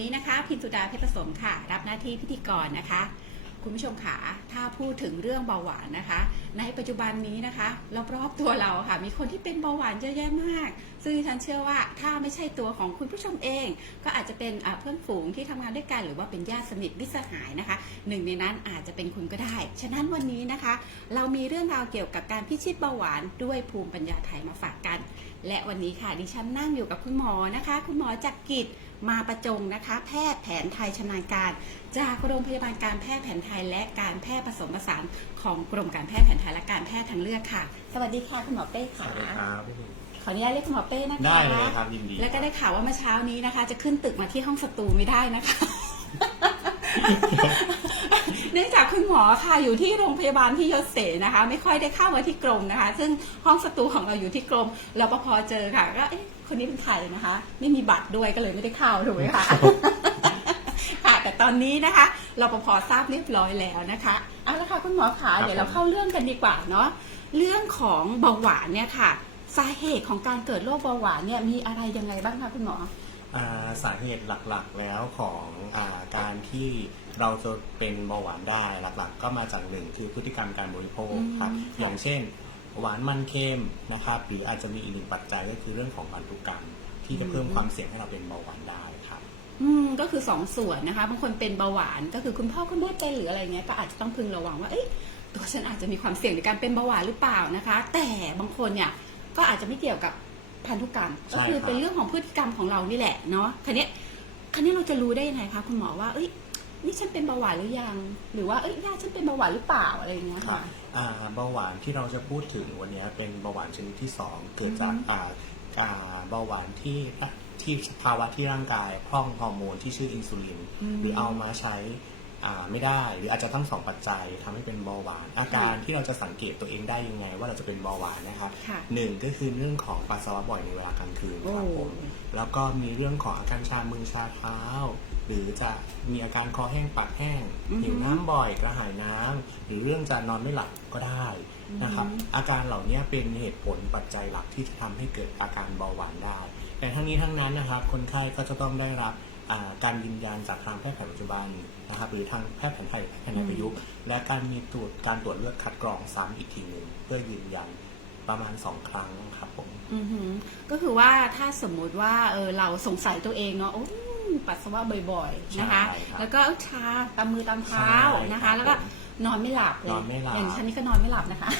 นี้นะคะ พิมสุดาเพชรประสมค่ะ รับหน้าที่พิธีกรนะคะ คุณผู้ชมค่ะถ้าพูดถึงเรื่องเบาหวานนะคะ ในปัจจุบันนี้นะคะรอบๆตัวเราค่ะ มีคนที่เป็นเบาหวานเยอะแยะมาก ซึ่งดิฉันเชื่อว่าถ้าไม่ใช่ตัวของคุณผู้ชมเอง ก็อาจจะเป็นเพื่อนฝูงที่ทำงานด้วยกัน หรือว่าเป็นญาติสนิทมิตรสหายนะคะ หนึ่งในนั้นอาจจะเป็นคุณก็ได้ ฉะนั้นวันนี้นะคะ เรามีเรื่องราวเกี่ยวกับการพิชิตเบาหวานด้วยภูมิปัญญาไทยมาฝากกัน และวันนี้ค่ะดิฉันนั่งอยู่กับคุณหมอนะคะ คุณหมอจักรกิจ มาประจงนะคะ แพทย์แผนไทยชำนาญการ จากโรงพยาบาลการแพทย์แผนไทยและการแพทย์ผสมผสานของกรมการแพทย์แผนไทยและการแพทย์ทางเลือกค่ะ สวัสดีค่ะคุณหมอเป้ค่ะครับขออนุญาตเรียกคุณหมอเป้นะคะได้เลยครับยินดี แล้วก็ได้ข่าวว่าเมื่อเช้านี้นะคะ จะขึ้นตึกมาที่ห้องสตูไม่ได้นะคะ เนื่องจากคุณหมอค่ะอยู่ที่โรงพยาบาลที่ยศเสนะคะ ไม่ค่อยได้เข้ามาที่กรมนะคะ ซึ่งห้องสตูของเราอยู่ที่กรมรปภเจอค่ะ ก็เอ๊ะคนนี้เป็นใครนะคะ ไม่มีบัตรด้วยก็เลยไม่ได้เข้าถูกไหมคะค่ะ แต่ตอนนี้นะคะรปภทราบเรียบร้อยแล้วนะคะเอาละค่ะคุณหมอขาครับเดี๋ยวเราเข้าเรื่องกันดีกว่าเนาะเรื่องของเบาหวานเนี่ยค่ะ สาเหตุของการเกิดโรคเบาหวานเนี่ยมีอะไรยังไงบ้างคะคุณหมออ่า สาเหตุหลักๆแล้วของอาการที่เราจะเป็นเบาหวานได้หลักๆ ก็มาจากหนึ่งคือพฤติกรรมการบริโภคครับอืมค่ะอย่างเช่น หวานมันเค็มนะครับหรืออาจจะมีอีกหนึ่งปัจจัยก็คือเรื่องของพันธุกรรม ที่จะเพิ่มความเสี่ยงให้เราเป็นเบาหวานได้ครับอืมก็คือสองส่วนนะคะบางคนเป็นเบาหวานก็คือคุณพ่อคุณแม่เป็นหรืออะไรเงี้ยก็อาจจะต้องพึงระวังว่าเอ้ยตัวฉันอาจจะมีความเสี่ยงในการเป็นเบาหวานหรือเปล่านะคะ แต่บางคนเนี่ยก็อาจจะไม่เกี่ยวกับ พันธุกรรม ใช่ก็คือครับ เป็นเรื่องของพฤติกรรมของเรานี่แหละเนาะคันนี้ยคันนี้ยเราจะรู้ได้ยังไงคะคุณหมอว่าเอ้ยนี่ฉันเป็นเบาหวานหรือยัง หรือว่าเอ้ยญาติฉันเป็นเบาหวานหรือเปล่าอะไรอย่างเงี้ยครับค่ะ อ่าเบาหวานที่เราจะพูดถึงวันนี้เป็นเบาหวานชนิดที่สองเกิดจากอือฮึ อ่าอ่าเบาหวานที่ที่ภาวะที่ร่างกายพร่องฮอร์โมนที่ชื่ออินซูลิน หรือเอามาใช้อ่า ไม่ได้หรืออาจจะทั้งสองปัจจัยทำให้เป็นเบาหวาน อาการที่เราจะสังเกตตัวเองได้ยังไง ว่าเราจะเป็นเบาหวานนะครับค่ะหนึ่งก็คือเรื่องของปัสสาวะบ่อยในเวลากลางคืนครับผมโอ้แล้วก็มีเรื่องของอาการชามือชาเท้า หรือจะมีอาการคอแห้งปากแห้งอือฮึหิวน้ำบ่อยกระหายน้ำหรือเรื่องจะนอนไม่หลับก็ได้นะครับอือฮึอาการเหล่านี้เป็นเหตุผลปัจจัยหลักที่จะทำให้เกิดอาการเบาหวานได้ แต่ทั้งนี้ทั้งนั้นนะครับคนไข้ก็จะต้องได้รับอ่า การยืนยันจากทางแพทย์แผนปัจจุบันนะครับหรือทางแพทย์แผนไทยแพทย์แผนประยุกต์และการมีตรวจการตรวจเลือดคัดกรองซ้ำอีกทีหนึ่งเพื่อยืนยันประมาณสองครั้งครับผมอือหือก็คือว่าถ้าสมมุติว่าเออเราสงสัยตัวเองเนาะโอ้ยปัสสาวะบ่อยๆนะคะใช่ครับแล้วก็ชาตามมือตามเท้าใช่นะครัคะบแล้วก็ นอนไม่หลับเลยนอนไม่หลับ อย่างฉันนี่ก็นอนไม่หลับนะคะ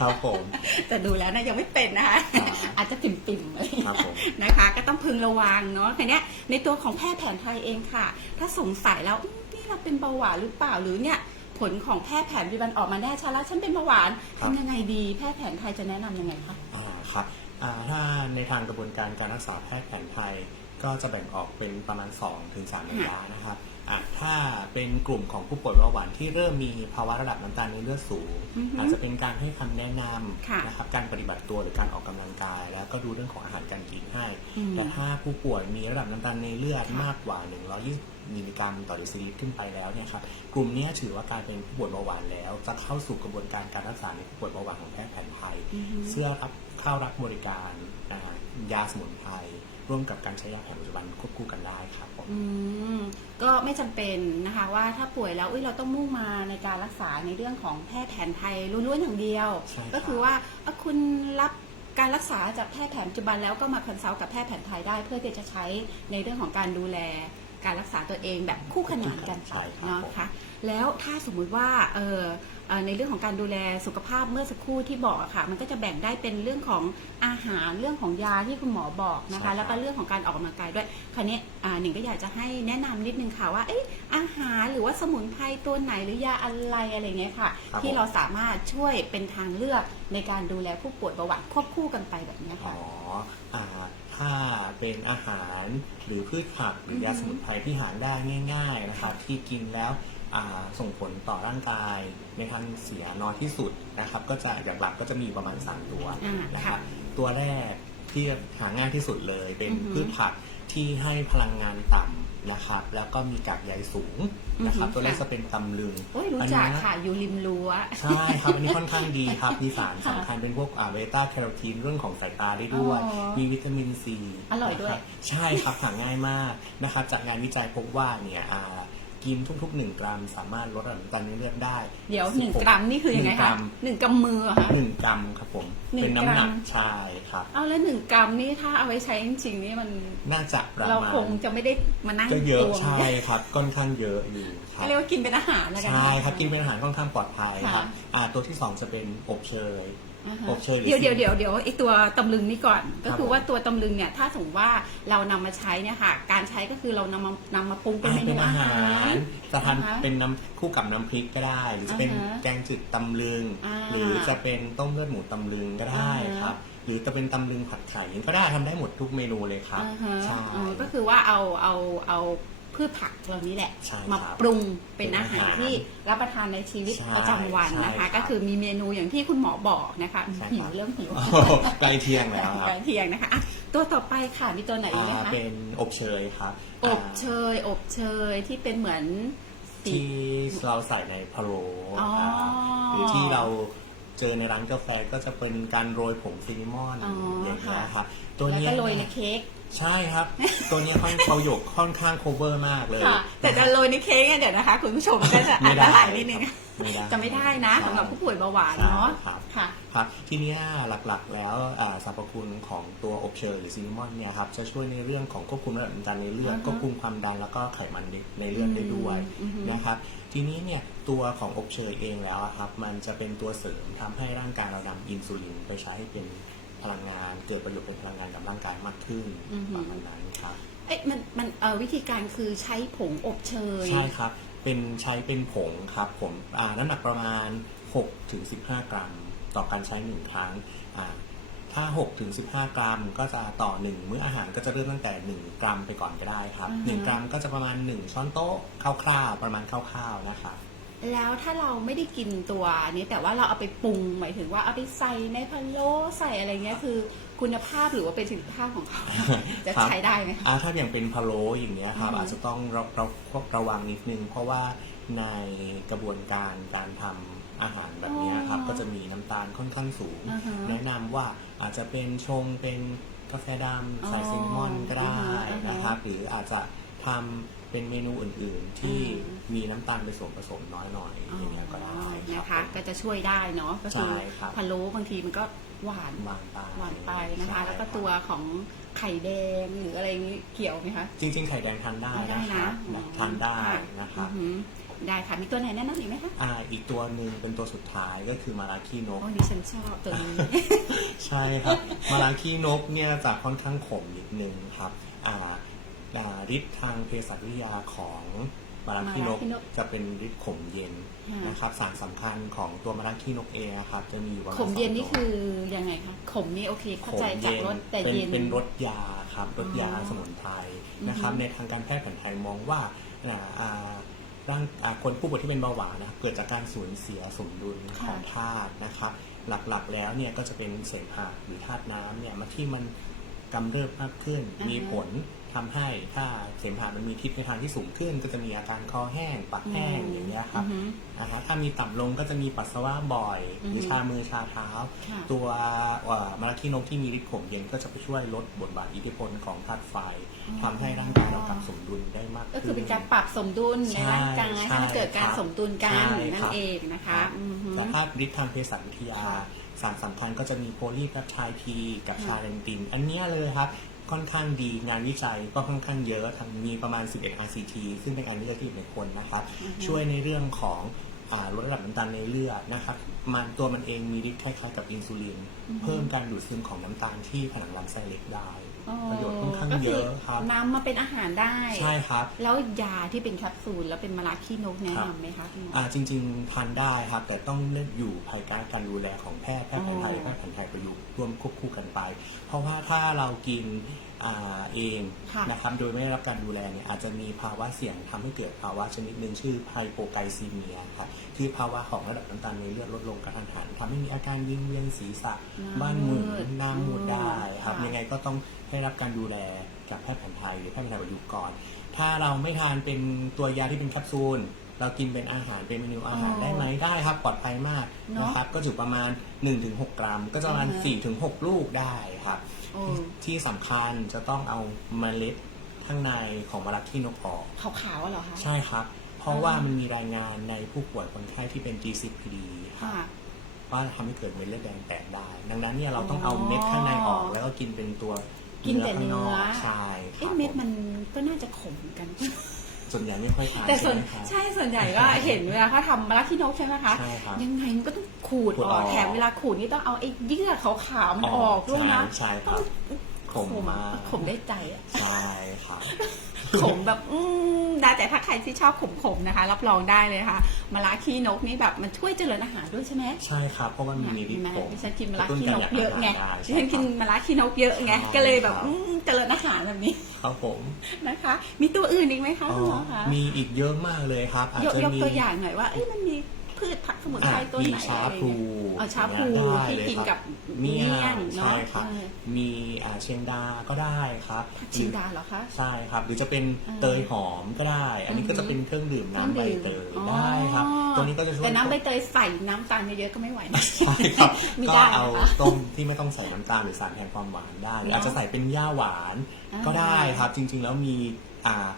ครับผม แต่ดูแล้วนะยังไม่เป็นนะคะอ่าอาจจะปิ่มๆอะไรอย่างครับเงี้ยผมนะคะ ก็ต้องพึงระวังเนาะทีเนี้ยในตัวของแพทย์แผนไทยเองค่ะ ถ้าสงสัยแล้วอืมนี่เราเป็นเบาหวานหรือเปล่าหรือเนี่ยผลของแพทย์แผนปัจจุบันออกมาแน่ชัดแล้วฉันเป็นเบาหวานครับทำยังไงดีแพทย์แผนไทยจะแนะนำยังไงคะอ่าครับอ่าถ้าในทางกระบวนการการรักษาแพทย์แผนไทยก็จะแบ่งออกเป็นประมาณ 2-3ถึง3ระยะนะครับอะ ถ้าเป็นกลุ่มของผู้ป่วยเบาหวานที่เริ่มมีภาวะระดับน้ำตาลในเลือดสูงอือฮึอาจจะเป็นการให้คำแนะนค่ะำนะครับการปฏิบัติตัวหรือการออกกำลังกาย แล้วก็ดูเรื่องของอาหารการกินให้อืมแต่ถ้าผู้ป่วยมีระดับน้ำตาลในเลือดค่ะมากกว่า 120มิลลิกรัมต่อเดซิลิตรขึ้นไปแล้วเนี่ยครับกลุ่มเนี้ยถือว่ากลายเป็นผู้ป่วยเบาหวานแล้ว จะเข้าสู่กระบวนการการรักษาในผู้ป่วยเบาหวานของแพทย์แผนไทยอือฮึเสื้อรับเข้ารับบริการอ่ายาสมุนไพร ร่วมกับการใช้ยาแผนปัจจุบันควบคู่กันได้ครับผม อืมก็ไม่จำเป็นนะคะว่าถ้าป่วยแล้วอุ๊ยเราต้องมุ่งมาในการรักษาในเรื่องของแพทย์แผนไทยล้วนๆอย่างเดียว ใช่ครับ ก็คือว่าเอ่อคุณรับการรักษาจากแพทย์แผนปัจจุบันแล้วก็มาคอนซัลท์กับแพทย์แผนไทยได้ เพื่อที่จะใช้ในเรื่องของการดูแล การรักษาตัวเองแบบคู่ขนานกันไปใช่ครับ เนาะคะแล้วถ้าสมมุติว่าเออเอ่อในเรื่องของการดูแลสุขภาพเมื่อสักครู่ที่บอกอะค่ะ มันก็จะแบ่งได้เป็นเรื่องของอาหารเรื่องของยาที่คุณหมอบอกนะคะแล้วก็เรื่องของการออกกำลังกายด้วยคราวนี้อ่าหนิงก็อยากจะให้แนะนำนิดนึงค่ะว่าเอ๊ะอาหารหรือว่าสมุนไพรตัวไหนหรือยาอะไรอะไรเงี้ยค่ะ ครับที่ผม เราสามารถช่วยเป็นทางเลือกในการดูแลผู้ป่วยเบาหวานควบคู่กันไปแบบเนี้ยอ๋ค่ะ ออ่า ถ้าเป็นอาหาร หรือพืชผักหรือยาสมุนไพรที่หาได้ง่าย ๆนะครับ ที่กินแล้วอ่าส่งผลต่อร่างกายในทางเสียน้อยที่สุดนะครับ ก็จะอย่างหลักก็จะมีประมาณ 3 ตัวอ่านะคค่ะรับตัวแรกที่หาง่ายที่สุดเลยเป็นอือฮึพืชผักที่ให้พลังงานต่ นะครับ แล้วก็มีกากใยสูงนะครับอือฮึตัวแรกค่ะจะเป็นตำลึงโอ้ยรู้อันจักเนี้ยค่ะ อยู่ริมรั้ว ใช่ครับ อันนี้ค่อนข้างดีครับ มีสารค่ะสำคัญเป็นพวกเบต้าแคโรทีนเรื่องของสายตาได้ด้วยอ๋อมีวิตามินซี อร่อยด้วย ใช่ครับหาง่ายมากนะครับ จากงานวิจัยพบว่าเนี่ยอ่า กินทุกๆ 1 กรัม สามารถลดระดับน้ำตาลในเลือดได้เดี๋ยวหนึ่ง16กรัมนี่คือยังไงหนึ่กคะรัมหนึ่งกำมือเหรอคะ หนึ่งกรัมครับผม หนึ่งเป็นน้ำหนักรักมใช่ครับ เอาแล้วหนึ่งกรัมนี่ถ้าเอาไว้ใช้จริงๆนี่มันน่าจะประเรามาณคงจะไม่ได้มานั่งก็เยอะตวงใช่ครับค่อนข้างเยอะอยู่ครัก็บ เรียกว่ากินเป็นอาหารแล้วกันใช่ครับกินเป็นอาหารค่อนข้างปลอดภัยครับค่ะ อ่าตัวที่สองจะเป็นอบเชย อ่าฮะอบเชยหรือเดี๋ยวซีเดี๋ยวเดี๋ยวเดี๋ยวไอตัวตำลึงนี่ก่อน ก็ครับคือผมว่าตัวตำลึงเนี่ยถ้าสมมติว่าเรานำมาใช้เนี่ยค่ะ การใช้ก็คือเรานำมานำมาปรุงเป็นอ่าเมนูเป็นอาอาหาหารรจะทานอ่าฮะเป็นน้ำคู่กับน้ำพริกก็ได้ หรือจะเป็นอ่าฮะแกงจืดตำลึง อ่าหรือจะเป็นต้มเลือดหมูตำลึงก็ได้อ่าฮะ ครับ หรือจะเป็นตำลึงผัดไข่ก็ได้ทำได้หมดทุกเมนูเลยครับอ่าฮะใช่ อ๋อก็คือว่าเอาเอาเอา พืชผักเหล่านี้แหละ ใช่ครับมาปรุงเป็นอาหารเป็นอาหารที่รับประทานในชีวิตใช่ประจำวันนะใช่ครัคะ บก็คือมีเมนูอย่างที่คุณหมอบอกนะคะใช่หิควรับเริ่มหิวโอ้โหใกล้เที่ยงแล้วคใกรับล้เที่ยงนะคะอะตัวต่อไปค่ะมีตัวไหนอีกไหมอ่าคะเป็นอบเชยครับอบอ่าเชยอบเชยที่เป็นเหมือนสี ที่เราใส่ในพะโล้อ๋ออ่าหรือที่เราเจอในร้านกาแฟก็จะเป็นการโรยผงซินนามอนอ๋ออย่างเงี้ยค่ะครับตัวแล้วเนี้ยก็โรยในเค้ก ใช่ครับ ตัวเนี้ยค่อนเขาหยกค่อนข้างโคเวอร์มากเลยค่ะ แต่จะโรยในเค้กเนี่ยเดี๋ยวนะคะ คุณผู้ชมก็จะอัไม่นตได้รายนิดนึงไม่ได้จะไม่ได้นะใช่สำหรับผู้ป่วยเบาหวานใช่เนาะครับค่ะครับทีเนี้ยหลักๆ แล้วอ่าสรรพคุณของตัวอบเชยหรือซินนามอนเนี่ยครับจะช่วยในเรื่องของควบคุมระดับน้ำตาลในเลือดอ่าฮะควบคุมความดันแล้วก็ไขมันในเลือดได้ด้วยอืมอืมนะครับทีนี้เนี่ยตัวของอบเชยเองแล้วอะครับมันจะเป็นตัวเสริมทำให้ร่างกายเรานำอินซูลินไปใช้ให้เป็น พลังงาน เกิดประโยชน์เป็นพลังงานกับร่างกายมากขึ้นอือฮึประมาณนั้นครับเอ๊ะมันมันเอ่อวิธีการคือใช้ผงอบเชย ใช่ครับ เป็นใช้เป็นผงครับผมอ่าน้ำหนักประมาณ6ถึง15 กรัม ต่อการใช้ 1 ครั้งอ่าถ้า6ถึง15 กรัมก็จะต่อ 1 มื้ออาหารก็จะเริ่มตั้งแต่ 1 กรัมไปก่อนก็ได้ครับ อือฮึ 1 กรัมก็จะประมาณ 1 ช้อนโต๊ะคร่าวๆประมาณคร่าวๆนะครับ แล้วถ้าเราไม่ได้กินตัวนี้แต่ว่าเราเอาไปปรุงหมายถึงว่าเอาไปใส่ในพะโล้ใส่อะไรเงี้ยคือ คุณภาพหรือว่าเป็นสินภาพของเขาจะครับใช้ได้ไหมคะอ่าถ้าอย่างเป็นพะโล้อย่างเงี้ยครับอือฮึอาจจะต้องเราเราควบระวังนิดนึง เพราะว่าในกระบวนการการทำอาหารแบบเนี้ยครับอ๋อก็จะมีน้ำตาลค่อนข้างสูงอ่าฮะแนะนำว่าอาจจะเป็นชงเป็นกาแฟดำใส่อ๋อซินนามอนก็ได้อ่าฮะนะครับหรืออาจจะทำ เป็นเมนูอื่นๆ ที่อืมมีน้ำตาลเป็นส่วนผสมน้อยหน่อยอย่างเงี้ยก็ได้นะครัคะบก็จะช่วยได้เนาะก็คือใช่ครับ พะโล้บางทีมันก็หวานวางไปหวานไปนะคะ ใช่แล้วก็รับตัวของไข่แดงหรืออะไรนี้เกี่ยวไหมคะ จริง ๆ ไข่แดงทานได้ไม่ได้นะคนะรับอืมทานได้ค่ะนะครับอือหือได้ค่ะ มีตัวไหนแนะนำอีกไหมคะอ่าอีกตัวหนึ่งเป็นตัวสุดท้ายก็คือมาราคีนก โอ้ดิฉันชอบตัวนี้ ใช่ครับ มาราคีนกเนี่ยจะค่อนข้างขมนิดนึงครับอ่าอ่า ฤทธิ์ทางเภสัชวิทยาของมาราคีนกมาราคีนกจะเป็นฤทธิ์ขมเย็นค่ะนะครับ สารสำคัญของตัวมาราคีนกเองนะครับจะมีอยู่ประมาณขมเย็นสองนี่ตัวคือยังไงคะขมนี่โอเคเข้าใจจากรสแต่เป็นเย็นเป็นรสยาครับรสยาอ๋อสมุนไพรนะครับอือฮึในทางการแพทย์แผนไทยมองว่าอ่าอ่าร่างอ่าคนผู้ป่วยที่เป็นเบาหวานนะครับเกิดจากการสูญเสียสมดุลของธาตุนะครับ หลักๆแล้วเนี่ยก็จะเป็นเสมหะหรือธาตุน้ำเนี่ยมาที่มัน กำเริบมากขึ้นอ่าฮะมีผลทำให้ถ้าเสมหะมันมีทิศในทางที่สูงขึ้น ก็จะมีอาการคอแห้งปากแห้งอย่างเงี้ยครับอือหือนะฮะถ้ามีต่ำลงก็จะมีปัสสาวะบ่อยหรืออฮึชามือชาเท้า ค่ะ ตัวเอ่อมาราคีนกที่มีฤทธิ์ข่มเย็นก็จะไปช่วยลดบทบาทอิทธิพลของธาตุไฟอ๋อ ทำให้ร่างกายเรากลับสมดุลได้มากก็ขึ้น คือเป็นการปรับสมดุลในร่างกายใช่ให้มันเกิดการครับสมดุลกันใช่นั่คนรับเองนะคะรับอือหือแต่ถ้าฤทธิ์ทางเภสัชวิทยา ค่ะ สารสำคัญก็จะมีโพลีแปปไทด์พีกับค่ะชาเลนติน อันเนี้ยเลยครับ ค่อนข้างดีงานวิจัยก็ค่อนข้างเยอะทั้งมีประมาณ 11 RCT ซึ่งเป็นงานวิจัยที่อยู่ในคนนะครับอือฮึช่วยในเรื่องของอ่าลดระดับน้ำตาลในเลือดนะครับมันตัวมันเองมีฤทธิ์คล้ายๆกับอินซูลิน เพิ่มการดูดซึมของน้ำตาลที่ผนังลำไส้เล็กได้อ๋อ ประโยชน์ค่อนข้างเยอะครับนำมาเป็นอาหารได้ ใช่ครับ แล้วยาที่เป็นแคปซูลแล้วเป็นมาลาคีนกแนะนำไหมคะคุณหมออ่าจริง ๆทานได้ครับ แต่ต้องอยู่ภายใต้การดูแลของแพทย์แพทย์แผนไทยอ๋อแพทย์แผนไทยประยุกต์ร่วมควบคู่กันไป เพราะว่าถ้าเรากินอ่า เองค่ะนะครับโดยไม่ได้รับการดูแลเนี่ยอาจจะมีภาวะเสี่ยงทำให้เกิดภาวะชนิดหนึ่งชื่อไฮโปไกซีเมียครับคือภาวะของระดับน้ำตาลในเลือดลดลงกระทันหันทำให้มีอาการวิงเวียนศีรษะหน้าบ้านหมุนมืดหน้ามืดได้ครับค่ะยังไงก็ต้องให้รับการดูแลจากแพทย์แผนไทยหรือแพทย์แผนไทยประยุกต์ก่อนถ้าเราไม่ทานเป็นตัวยาที่เป็นแคปซูล เรากินเป็นอาหารเป็นเมนูอาหารอ๋อได้ไหมได้ครับปลอดภัยมากเนอะ นะครับก็อยู่ประมาณ 1-6 กรัม ก็จะประมาณอือฮะ4-6 ลูกได้ครับ โอ้ที่สำคัญจะต้องเอาเมล็ดข้างในของมะระขี้นกออก ขาวๆอะเหรอคะ ใช่ครับ เพราะว่ามันมีรายงานในผู้ป่วยคนไข้ที่เป็น G10PD ครับค่ะว่าทำให้เกิดเม็ดเลือดแดงแตกได้ ดังนั้นเนี่ยเราต้องเอาเม็ดข้างในออก แล้วก็กินเป็นตัวกินแต่ข้างนอกเนื้อใช่ครัเอ๊ะบเม็ดมันก็น่าจะขมเหมือนกัน ส่วนใหญ่ไม่ค่อยทานแต่ส่วนใช่ไหมครับ ใช่ส่วนใหญ่ก็เห็นเวลาเขาทำมะระขี้นกใช่ไหมคะ ใช่ครับยังไงมันก็ต้องขูดขูดออออกก แถมเวลาขูดนี่ต้องเอาไอ้เยื่อขาวๆมันออกด้วยนะใช่ใช่ครับ ขมมาก ขมได้ใจอะ ใช่ครับ ขมแบบอืมได้แต่ถ้าใครที่ชอบขมๆนะคะ รับรองได้เลยค่ะมะระขี้นกนี่แบบมันช่วยเจริญอาหารด้วยใช่ไหมใช่ครับ เพราะว่ามีฤทเห็นธิ์ไหมขมดิฉันกินมะระกตุ้ขี้นการเยอะไงได้ดิฉันกินใช่มะระขี้นกเยอะไงใช่ก็เลยแบบครับอืมเจริญอาหารแบบนี้ครับผมนะคะ มีตัวอื่นอีกไหมคะอ๋อคุณหมอคะมีอีกเยอะมากเลยครับอาจยกจะยกมีตัวอย่างหน่อยว่าเอ้ยมันมี พืชผักสมุนไพรตัวไหนมีชาอะไรพลูเงี้ยเอาชาพลูได้ที่เลยกินครับกับเมี่ยงเนาะใช่ครับเออมีอ่าเชียงดาก็ได้ครับผักชีดาเหรอคะ ใช่ครับ หรือจะเป็นเออเตยหอมก็ได้ อันนี้ก็จะเป็นเครื่องดื่มน้ำใบเตยอ๋อได้ครับตัวนี้ก็จะช่วย แต่น้ำใบเตยใส่น้ำตาลเยอะๆก็ไม่ไหวนะ ใช่ครับ ไม่ก็ได้เอานะคะ ต้มที่ไม่ต้องใส่น้ำตาลหรือสารแทนความหวานได้หรืออาจจะใส่เป็นย่าหวานอ่าก็ได้ครับ จริงๆแล้วมีอ่า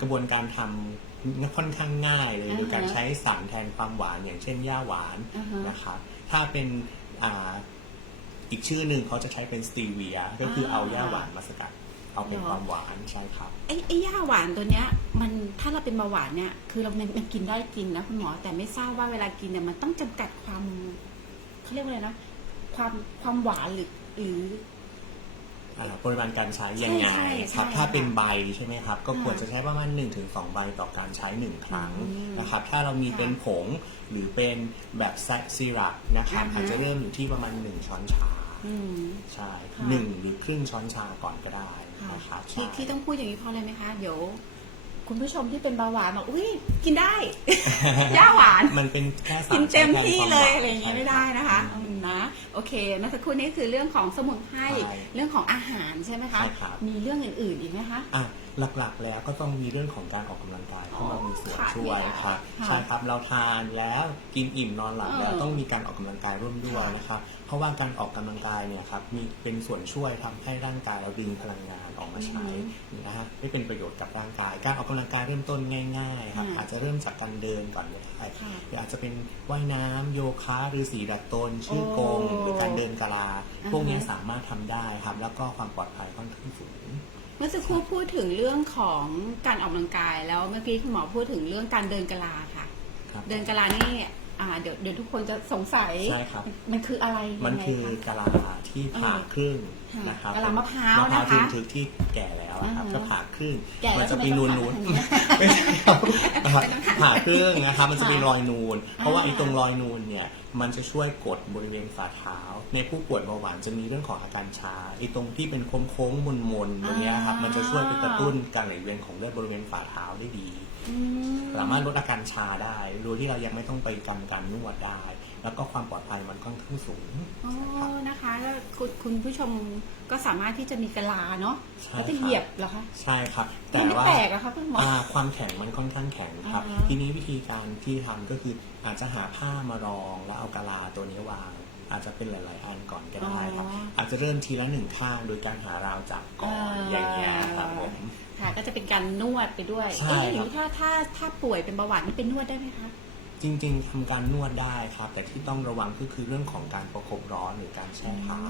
กระบวนการทำ ค่อนข้างง่ายเลยอ่าฮะโดยการใช้สารแทนความหวานอย่างเช่นย่าหวานอ่าฮะนะครับถ้าเป็นอ่าอีกชื่อหนึ่งเขาจะใช้เป็นสตีเวีย ก็คือเอาย่าหวานมาสกัดเอาเป็นความหวานใช่ครับไอ้ไอ้ย่าหวานตัวเนี้ย มันถ้าเราเป็นเบาหวานเนี่ยคือเรามันมันกินได้จริงนะคุณหมอแต่ไม่ทราบว่าเวลากินเนี่ยมันต้องจำกัดความเขาเรียกว่าอะไรนะความความหวานหรือหรืออ่า ปริมาณการใช้ยังไงใช่ใช่ครับ ใช่ถ้าเป็นใบใช่ไหมครับ ก็ค่ะควรจะใช้ประมาณ 1-2 ใบต่อการใช้ 1 ครั้งอืมนะครับ ถ้าเรามีค่ะเป็นผงหรือเป็นแบบแซกซีรัปนะครับอ่าฮะอาจจะเริ่มอยู่ที่ประมาณ 1 ช้อนชา อืม ใช่ค่ะ หนึ่งหรือครึ่งช้อนชาก่อนก็ได้ค่ะนะครับที่ใช่ ที่ต้องพูดอย่างนี้เพราะอะไรไหมคะ เดี๋ยว คุณผู้ชมที่เป็นเบาหวานบอกอุ้ยกินได้ ย่าหวาน มันเป็นแค่สารกินเต็มใช้แทที่ควาเลยหวานอะไรอย่างเงี้ยไม่ได้นะคะใช่อืมนะโอเคเมื่อสักครู่นี้คือเรื่องของสมุนไพรใช่เรื่องของอาหารใช่ไหมคะใช่ครับมีเรื่องอื่นๆอีกไหมคะอะหลักๆแล้วก็ต้องมีเรื่องของการออกกำลังกายเข้ามามีส่วนค่ะช่วยครับค่ะใช่ครับเราทานแล้วกินอิ่มนอนหลับเออแล้วต้องมีการออกกำลังกายร่วมด้วยค่ะนะครับเพราะว่าการออกกำลังกายเนี่ยครับมีเป็นส่วนช่วยทำให้ร่างกายเราดึงพลังงาน ออกมาใช้นะฮะไม่เป็นประโยชน์กับร่างกาย การออกกำลังกายเริ่มต้นง่ายๆครับค่ะอาจจะเริ่มจากการเดินก่อนก็ได้ค่ะหรืออาจจะเป็นว่ายน้ำโยคะหรือสีดัดตน ชื่อกงโอ้หรือการเดินกะลาอ่าฮะพวกนี้สามารถทำได้ครับแล้วก็ความปลอดภัยค่อนข้างสูงเมื่อสักครู่พูดถึงเรื่องของการออกกำลังกายแล้วเมื่อกี้คุณหมอพูดถึงเรื่องการเดินกะลาค่ะครับเดินกะลานี่ อ่าเดี๋ยวเดี๋ยวทุกคนจะสงสัยใช่ครับ มันคืออะไรมันยังไงคือะกะลาที่ผ่าครึ่งค่ะนะครับกะลามะพร้าวมะพร้าวนะคะทึนทึกที่แก่แล้วอะครับ อือฮึก็ผ่าครึ่งแก่แล้วมัจะทำไมเป็นนูนต้องนูนผ่าอย่างเงี้ยผ่าครึ่งนะครับ มันจะเป็นค่ะรอยนูน เพราะว่าอ่าไอ้ตรงรอยนูนเนี่ย มันจะช่วยกดบริเวณฝ่าเท้า ในผู้ป่วยเบาหวานจะมีเรื่องของอาการชาไอ้ตรงที่เป็นโค้งโค้งๆมนๆตรงเนี้ยครับ มันจะช่วยไปกระตุ้นการไหลเวียนของเลือดบริเวณฝ่าเท้าได้ดี อืมสามารถลดอาการชาได้โดยที่เรายังไม่ต้องไปกำการนวดได้ แล้วก็ความปลอดภัยมันค่อนข้างสูง อ๋อนะคะแล้วคุณคุณผู้ชมก็สามารถที่จะมีกะลาเนาะใช่แล้วจะครับเหยียบเหรอคะใช่ครับ แต่มันไม่ว่า แตกอะคะคุณหมอ อ่าความแข็งมันค่อนข้างแข็งครับ อ่าฮะทีนี้วิธีการที่ทำก็คืออาจจะหาผ้ามารองแล้วเอากะลาตัวนี้วาง อาจจะเป็นหลาย ๆ อันก่อนก็ได้ครับอ๋ออาจจะเริ่มทีละหนึ่งข้างโดยการหาราวจับก่อนอ่าอย่างเงี้ยครับผมค่ะก็จะเป็นการนวดไปด้วยใช่เอ๊ะหรืครัอบถ้าถ้าถ้าป่วยเป็นเบาหวานนี่เป็นนวดได้ไหมคะจริง ๆทำการนวดได้ครับ แต่ที่ต้องระวังก็คือเรื่องของการประคบร้อนหรือการแช่เท้า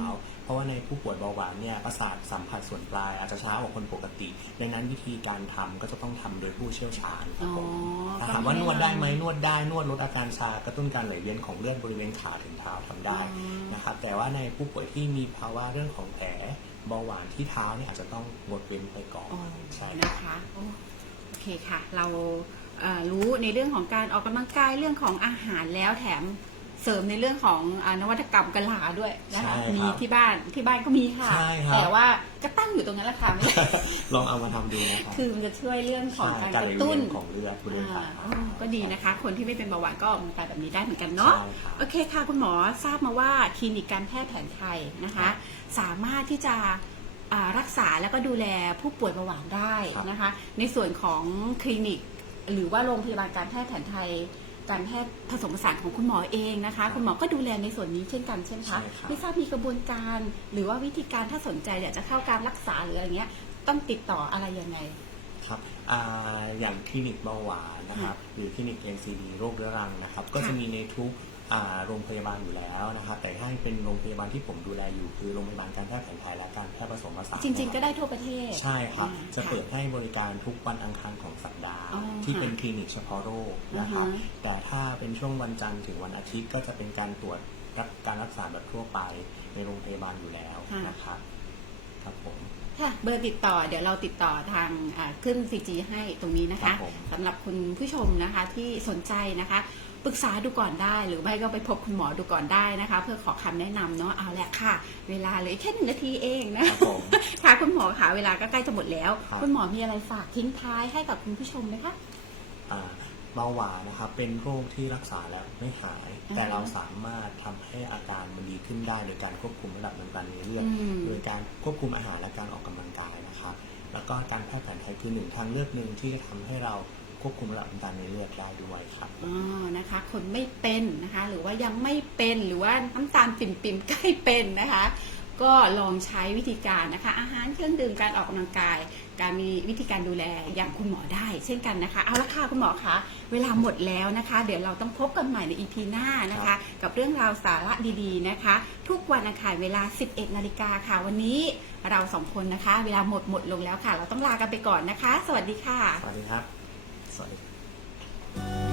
เพราะว่าในผู้ป่วยเบาหวานเนี่ยประสาทสัมผัสส่วนปลายอาจจะช้ากว่าคนปกติ ดังนั้นวิธีการทำก็จะต้องทำโดยผู้เชี่ยวชาญครับผมอ๋อ ถ้าถามว่านวดได้ไหมนวดได้นวดลดอาการชากระตุ้นการไหลเวียนของเลือดบริเวณขาถึงเท้าทำได้อ๋อนะครับ แต่ว่าในผู้ป่วยที่มีภาวะเรื่องของแผลเบาหวานที่เท้าเนี่ยอาจจะต้องงดเว้นไปก่อนอ๋อใช่ครับนะคะโอ้โอเคค่ะ เราเอ่อรู้ในเรื่องของการออกกำลังกายเรื่องของอาหารแล้วแถม เสริมในเรื่องของอานวัตกรรมกะลาด้วยนะคะใช่ครับมีที่บ้านที่บ้านก็มีค่ะ ใช่ครับ แต่ว่าก็ตั้งอยู่ตรงนั้นแหละค่ะไม่ลองเอามาทำดูนะครับคือมันจะช่วยเรื่องของใช่การการกไหลระเวีตุ้ยนนของเลือดบริเวณฝ่าอ่าเท้าก็ดีนะคะ คนที่ไม่เป็นเบาหวานก็ออกกำลังกายแบบนี้ได้เหมือนกันเนาะ ใช่ครับ โอเคค่ะคุณหมอทราบมาว่าคลินิกการแพทย์แผนไทยนะคะ สามารถที่จะอ่ารักษาแล้วก็ดูแลผู้ป่วยเบาหวานได้ครับนะคะ ในส่วนของคลินิก หรือว่าโรงพยาบาลการแพทย์แผนไทย การแพทย์ผสมผสานของคุณหมอเองนะคะ คุณหมอก็ดูแลในส่วนนี้เช่นกันใช่ไหมคะใช่ครับ ไม่ทราบมีกระบวนการ หรือว่าวิธีการถ้าสนใจอยากจะเข้าการรักษาหรืออะไรเงี้ยต้องติดต่ออะไรยังไง ครับอ่าอย่างคลินิกเบาหวานนะครับ หรือคลินิก NCD โรคเรื้อรังนะครับ ก็จะมีในทุกอ่า โรงพยาบาลอยู่แล้วนะครับ แต่ให้เป็นโรงพยาบาลที่ผมดูแลอยู่คือโรงพยาบาลการแพทย์แผนไทยและการแพทย์ผสมผสานจริง ๆ ก็ได้ทั่วประเทศ ใช่ครับ อ่าจะเปิดค่ให้บริการทุกวันอังคารของสัปดาห์ อ๋อที่ค่ะเป็นคลินิกเฉพาะโรคนะครับ อือฮะ แต่ถ้าเป็นช่วงวันจันทร์ถึงวันอาทิตย์ก็จะเป็นการตรวจรักการรักษาแบบทั่วไปในโรงพยาบาลอยู่แล้วนะครับครับผม ค่ะเบอร์ติดต่อเดี๋ยวเราติดต่อทางอ่าขึ้น CG ให้ตรงนี้นะครัคะบผม สำหรับคุณผู้ชมนะคะที่สนใจนะคะ ปรึกษาดูก่อนได้ หรือไม่ก็ไปพบคุณหมอดูก่อนได้นะคะ เพื่อขอคำแนะนำเนาะเอาแหละค่ะ เวลาเหลยแค่หนึ่งนาทีเองนะครับผมค่ะคุณหมอค่ะเวลาก็ใกล้จะหมดแล้ว ครับ คุณหมอมีอะไรฝากทิ้งท้ายให้กับคุณผู้ชมไหมคะ อ่าเบาหวานนะครับเป็นโรคที่รักษาแล้วไม่หาย อือฮะแต่เราสามารถทำให้อาการมันดีขึ้นได้โดยการควบคุมระดับน้ำตาลในเลือดอืม โดยการควบคุมอาหารและการออกกำลังกายนะครับ แล้วก็การแพทย์แผนไทยคือหนึ่งทางเลือกหนึ่งที่จะทำให้เรา ควบคุมระดับน้ำตาลในเลือดได้ด้วยครับ อ๋อนะคะ คนไม่เป็นนะคะ หรือว่ายังไม่เป็นหรือว่าน้ำตาลปิ่มปิ่มๆใกล้เป็นนะคะ ก็ลองใช้วิธีการนะคะ อาหารเครื่องดื่มการออกกำลังกาย การมีวิธีการดูแลอย่างคุณหมอได้ เช่นกันนะคะเอาละค่ะคุณหมอคะเวลาหมดแล้วนะคะ เดี๋ยวเราต้องพบกันใหม่ใน EP หน้านะคะ กับเรื่องราวสาระดีๆนะคะ ทุกวันอังคารเวลา 11นาฬิกาค่ะ วันนี้เราสองคนนะคะ เวลาหมดหมดลงแล้วค่ะ เราต้องลากันไปก่อนนะคะ สวัสดีค่ะ สวัสดีครับ สวัสดี